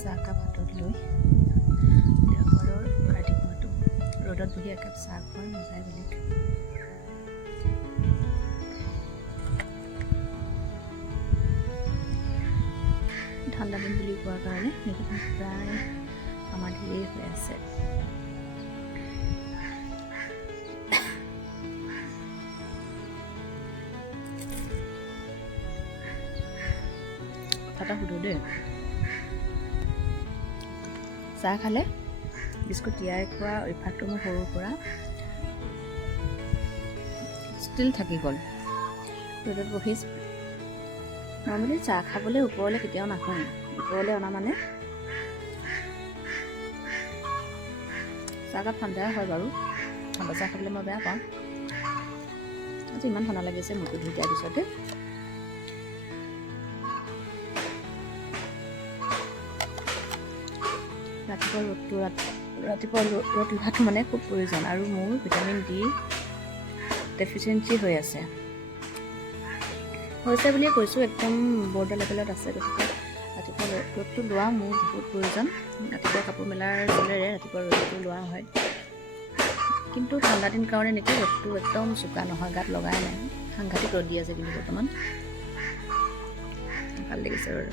চাহকাপ হাতত লৈ দেওবাৰৰ ৰাতিপুৱাটো ৰ'দত বহি একাপ চাহ খোৱাৰ মজাই বেলেগ। ঠাণ্ডা দিন বুলি কোৱাৰ কাৰণে সেইখিনি প্ৰায় আমাৰ ধেৰ হৈ আছে। কথা এটা সুধো দেই, চাহ খালে বিস্কুট তিয়াই খোৱা অভ্যাসটো মোৰ সৰুৰ পৰা ষ্টিল থাকি গ'ল। ৰ'দত বহি নৰ্মেলি চাহ খাবলৈ ওপৰলৈ কেতিয়াও নাহোঁ। ওপৰলৈ অনা মানে চাহকাপ ঠাণ্ডাই হয় বাৰু, ঠাণ্ডা চাহ খাবলৈ মই বেয়া পাওঁ। আজি ইমান ঠাণ্ডা লাগিছে মুখটো ধুই দিয়াৰ পিছতে। ৰাতিপুৱা ৰ'দ লোৱাটো মানে খুব প্ৰয়োজন, আৰু মোৰ ভিটামিন ডি ডেফিচিয়েঞ্চি হৈ আছে বুলিয়ে কৈছোঁ, একদম বৰ্ডাৰ লেভেলত আছে। গতিকে ৰাতিপুৱা ৰ'দটো লোৱা মোৰ বহুত প্ৰয়োজন। ৰাতিপুৱা কাপোৰ মেলাৰ চলেৰে ৰাতিপুৱা ৰ'দটো লোৱা হয়, কিন্তু ঠাণ্ডা দিন কাৰণে নেকি ৰ'দটো একদম চোকা নহয়, গাত লগাই নাই। সাংঘাতিক ৰ'দ দি আছে কিন্তু বৰ্তমান ভাল লাগিছে ৰ'দ।